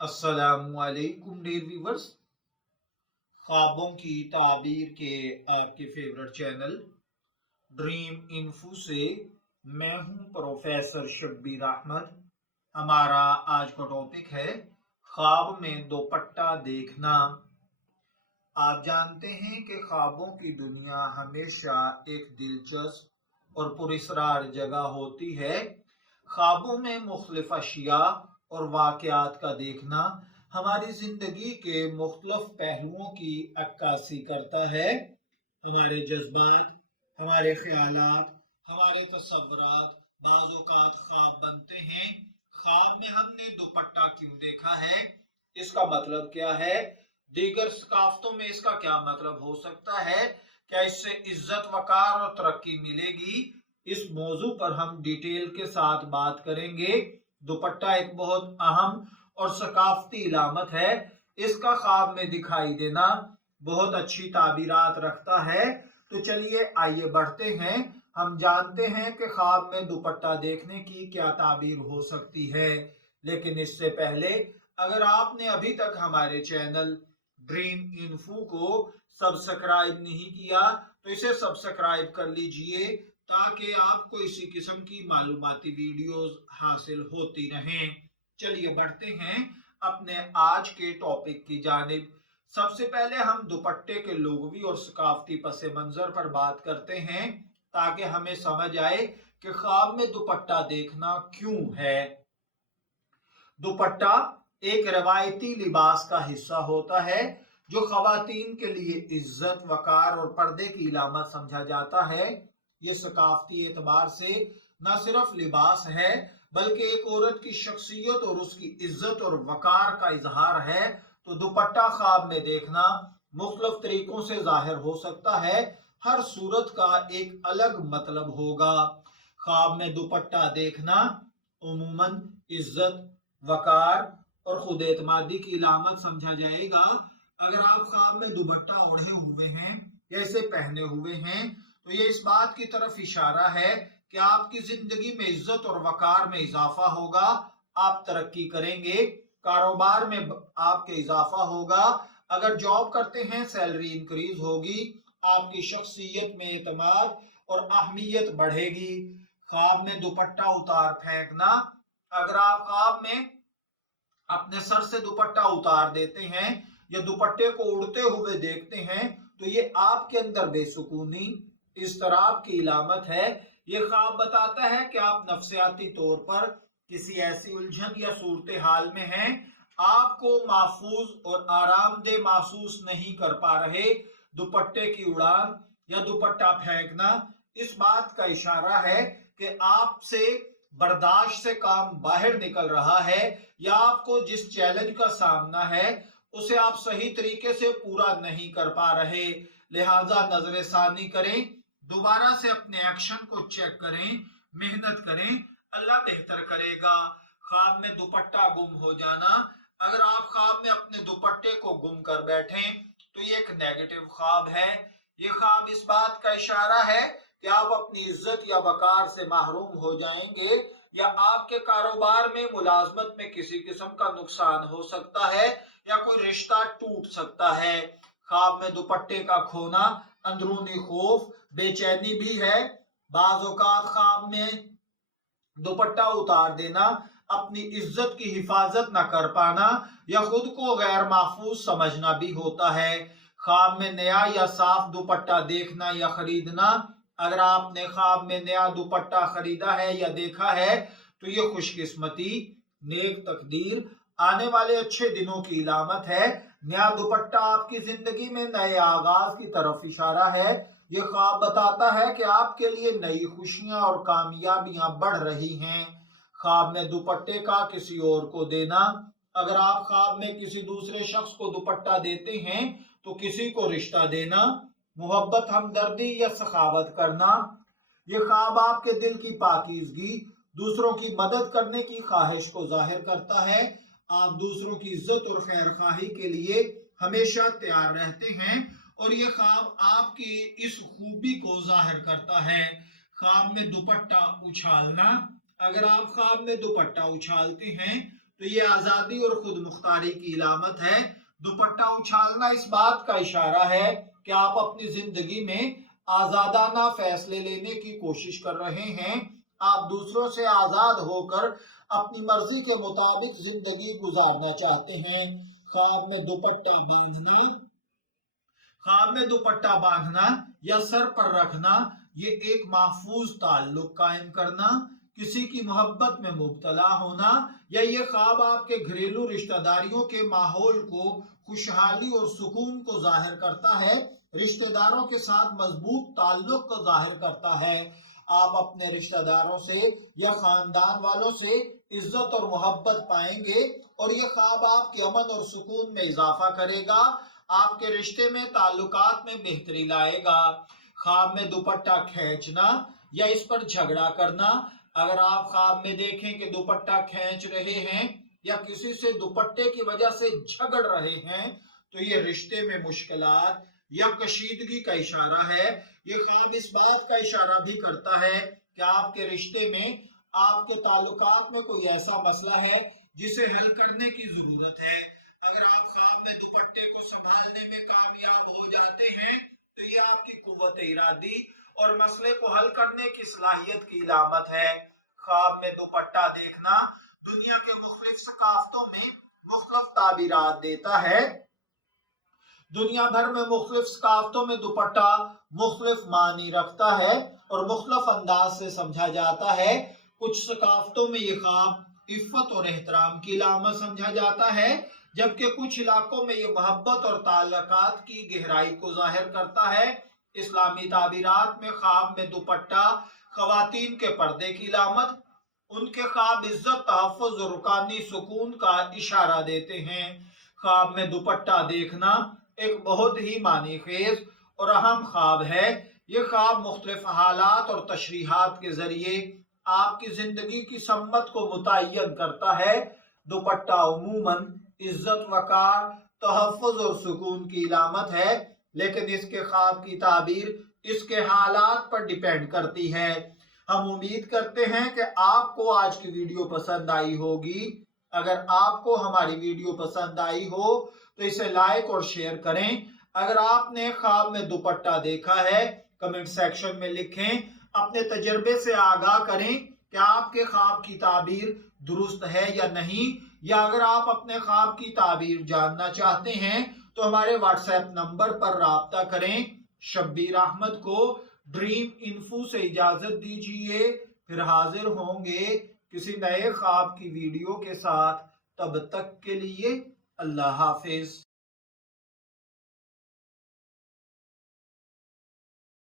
अस्सलामुअलैकुम dear viewers. ख्वाबों की ताबीर के आपके फेवरेट चैनल ड्रीम इन्फो से मैं हूं प्रोफेसर शब्बीर अहमद। हमारा आज का टॉपिक है ख्वाब में दोपट्टा देखना। आप जानते हैं कि ख्वाबों की दुनिया हमेशा एक दिलचस्प और पुरस्कार जगह होती है। ख्वाबों में मुख्तलिफ अशिया और वाक़यात का देखना हमारी ज़िंदगी के मुख्तलिफ पहलुओं की अक्कासी करता है। हमारे जज्बात, हमारे ख्यालात, हमारे तसव्वुरात बाज़ औक़ात ख्वाब बनते हैं। ख्वाब में हमने दुपट्टा क्यों देखा है, इसका मतलब क्या है, दीगर सकाफतों में इसका क्या मतलब हो सकता है, क्या इससे इज्जत वकार और तरक्की मिलेगी, इस मौजू पर हम डिटेल के साथ बात करेंगे। दुपट्टा एक बहुत अहम और सकाफती इलामत है। इसका ख्वाब में दिखाई देना बहुत अच्छी ताबीरात रखता है। तो चलिए आइए बढ़ते हैं। हम जानते हैं कि ख्वाब में दुपट्टा देखने की क्या ताबीर हो सकती है, लेकिन इससे पहले अगर आपने अभी तक हमारे चैनल ड्रीम इन्फो को सब्सक्राइब नहीं किया तो इसे सब्सक्राइब कर लीजिए ताकि आपको इसी किस्म की मालूमाती वीडियोस हासिल होती रहें। चलिए बढ़ते हैं अपने आज के टॉपिक की जानिब। सबसे पहले हम दुपट्टे के लुग़वी और सकाफती पस मंजर पर बात करते हैं ताकि हमें समझ आए कि ख्वाब में दुपट्टा देखना क्यों है। दुपट्टा एक रवायती लिबास का हिस्सा होता है जो खवातीन के लिए इज्जत, वकार और पर्दे की इलामत समझा जाता है। ये सकाफती एतबार से न सिर्फ लिबास है बल्कि एक औरत की शख्सियत और उसकी इज्जत और वकार का इजहार है। तो दुपट्टा ख्वाब में देखना मुख्तलिफ तरीकों से जाहिर हो सकता है। हर सूरत का एक अलग मतलब होगा। ख्वाब में दुपट्टा देखना उमूमन इज्जत, वकार और खुद एतमादी की इलामत समझा जाएगा। अगर आप ख्वाब में दुपट्टा ओढ़े हुए हैं या इसे पहने हुए हैं तो ये इस बात की तरफ इशारा है कि आपकी जिंदगी में इज्जत और वकार में इजाफा होगा, आप तरक्की करेंगे, कारोबार में आपके इजाफा होगा। अगर जॉब करते हैं सैलरी इंक्रीज होगी, आपकी शख्सियत में एतमाद और अहमियत बढ़ेगी। ख्वाब में दुपट्टा उतार फेंकना, अगर आप ख्वाब में अपने सर से दुपट्टा उतार देते हैं या दुपट्टे को उड़ते हुए देखते हैं तो ये आपके अंदर बेसुकूनी, इज़्तिराब की इलामत है। ये ख्वाब बताता है कि आप नफ्सियाती तौर पर किसी ऐसी उलझन या सूरत हाल में हैं, आपको महफूज और आरामदेह महसूस नहीं कर पा रहे। दुपट्टे की उड़ान या दुपट्टा फेंकना इस बात का इशारा है कि आपसे बर्दाश्त से काम बाहर निकल रहा है या आपको जिस चैलेंज का सामना है उसे आप सही तरीके से पूरा नहीं कर पा रहे। लिहाजा नजर सानी करें, दोबारा से अपने एक्शन को चेक करें, मेहनत करें, अल्लाह बेहतर करेगा। ख्वाब में दुपट्टा गुम हो जाना, अगर आप ख्वाब में अपने दुपट्टे को गुम कर बैठें तो ये एक नेगेटिव ख्वाब है। ये ख्वाब इस बात का इशारा है कि आप अपनी इज्जत या वकार से महरूम हो जाएंगे या आपके कारोबार में, मुलाजमत में किसी किस्म का नुकसान हो सकता है या कोई रिश्ता टूट सकता है। ख्वाब में दुपट्टे का खोना अंदरूनी खौफ, बेचैनी भी है। बाज़ औक़ात ख्वाब में दुपट्टा उतार देना अपनी इज्जत की हिफाजत न कर पाना या खुद को गैर महफूज समझना भी होता है। ख्वाब में नया या साफ दुपट्टा देखना या खरीदना, अगर आपने ख्वाब में नया दुपट्टा खरीदा है या देखा है तो ये खुशकिस्मती, नेक तकदीर, आने वाले अच्छे दिनों की इलामत है। नया दुपट्टा आपकी जिंदगी में नए आगाज की तरफ इशारा है। ये ख्वाब बताता है कि आपके लिए नई खुशियां और कामयाबियां बढ़ रही हैं। ख्वाब में दुपट्टे का किसी और को देना, अगर आप ख्वाब में किसी दूसरे शख्स को दुपट्टा देते हैं तो किसी को रिश्ता देना, मोहब्बत, हमदर्दी या सखावत करना। ये ख्वाब आपके दिल की पाकीज़गी, दूसरों की मदद करने की ख्वाहिश को जाहिर करता है। आप दूसरों की इज्जत और खैर खाही के लिए हमेशा तैयार रहते हैं और ये ख्वाब आपकी इस खूबी को जाहिर करता है। ख्वाब में दुपट्टा उछालना, अगर आप ख्वाब में दुपट्टा उछालते हैं تو یہ آزادی اور خود مختاری کی علامت ہے۔ دوپٹہ اچھالنا اس بات کا اشارہ ہے کہ آپ اپنی زندگی میں آزادانہ فیصلے لینے کی کوشش کر رہے ہیں۔ آپ دوسروں سے آزاد ہو کر اپنی مرضی کے مطابق زندگی گزارنا چاہتے ہیں۔ خواب میں دوپٹہ باندھنا یا سر پر رکھنا، یہ ایک محفوظ تعلق قائم کرنا، کسی کی محبت میں مبتلا ہونا، یا یہ خواب آپ کے گھریلو رشتہ داریوں کے ماحول کو خوشحالی اور سکون کو ظاہر کرتا ہے، رشتہ داروں کے ساتھ مضبوط تعلق کو ظاہر کرتا ہے۔ آپ اپنے رشتہ داروں سے یا خاندان والوں سے عزت اور محبت پائیں گے اور یہ خواب آپ کے امن اور سکون میں اضافہ کرے گا، آپ کے رشتے میں تعلقات میں بہتری لائے گا۔ خواب میں دوپٹہ کھینچنا یا اس پر جھگڑا کرنا، اگر آپ خواب میں دیکھیں کہ دوپٹہ کھینچ رہے ہیں یا کسی سے دوپٹے کی وجہ سے جھگڑ رہے ہیں تو یہ رشتے میں مشکلات یا کشیدگی کا اشارہ ہے۔ یہ خواب اس بات کا اشارہ بھی کرتا ہے کہ آپ کے رشتے میں، آپ کے تعلقات میں کوئی ایسا مسئلہ ہے جسے حل کرنے کی ضرورت ہے۔ اگر آپ خواب میں دوپٹے کو سنبھالنے میں کامیاب ہو جاتے ہیں تو یہ آپ کی قوت ارادی اور مسئلے کو حل کرنے کی صلاحیت کی علامت ہے۔ خواب میں دوپٹہ دیکھنا دنیا کے مختلف ثقافتوں میں مختلف تعبیرات دیتا ہے۔ دنیا بھر میں مختلف ثقافتوں میں دوپٹہ مختلف معنی رکھتا ہے اور مختلف انداز سے سمجھا جاتا ہے۔ کچھ ثقافتوں میں یہ خواب عفت اور احترام کی علامت سمجھا جاتا ہے، جبکہ کچھ علاقوں میں یہ محبت اور تعلقات کی گہرائی کو ظاہر کرتا ہے۔ اسلامی تعبیرات میں خواب میں دوپٹہ خواتین کے پردے کی علامت، ان کے خواب عزت، تحفظ اور روحانی سکون کا اشارہ دیتے ہیں۔ خواب میں دوپٹہ دیکھنا ایک بہت ہی معنی خیز اور اہم خواب ہے۔ یہ خواب مختلف حالات اور تشریحات کے ذریعے آپ کی زندگی کی سمت کو متعین کرتا ہے۔ دوپٹہ عموماً عزت، وقار، تحفظ اور سکون کی علامت ہے، لیکن اس کے خواب کی تعبیر اس کے حالات پر ڈیپینڈ کرتی ہے۔ ہم امید کرتے ہیں کہ آپ کو آج کی ویڈیو پسند آئی ہوگی۔ اگر آپ کو ہماری ویڈیو پسند آئی ہو تو اسے لائک اور شیئر کریں۔ اگر آپ نے خواب میں دوپٹہ دیکھا ہے کمنٹ سیکشن میں لکھیں، اپنے تجربے سے آگاہ کریں کہ آپ کے خواب کی تعبیر درست ہے یا نہیں، یا اگر آپ اپنے خواب کی تعبیر جاننا چاہتے ہیں تو ہمارے واٹس ایپ نمبر پر رابطہ کریں۔ شبیر احمد کو ڈریم انفو سے اجازت دیجیے، پھر حاضر ہوں گے کسی نئے خواب کی ویڈیو کے ساتھ۔ تب تک کے لیے اللہ حافظ۔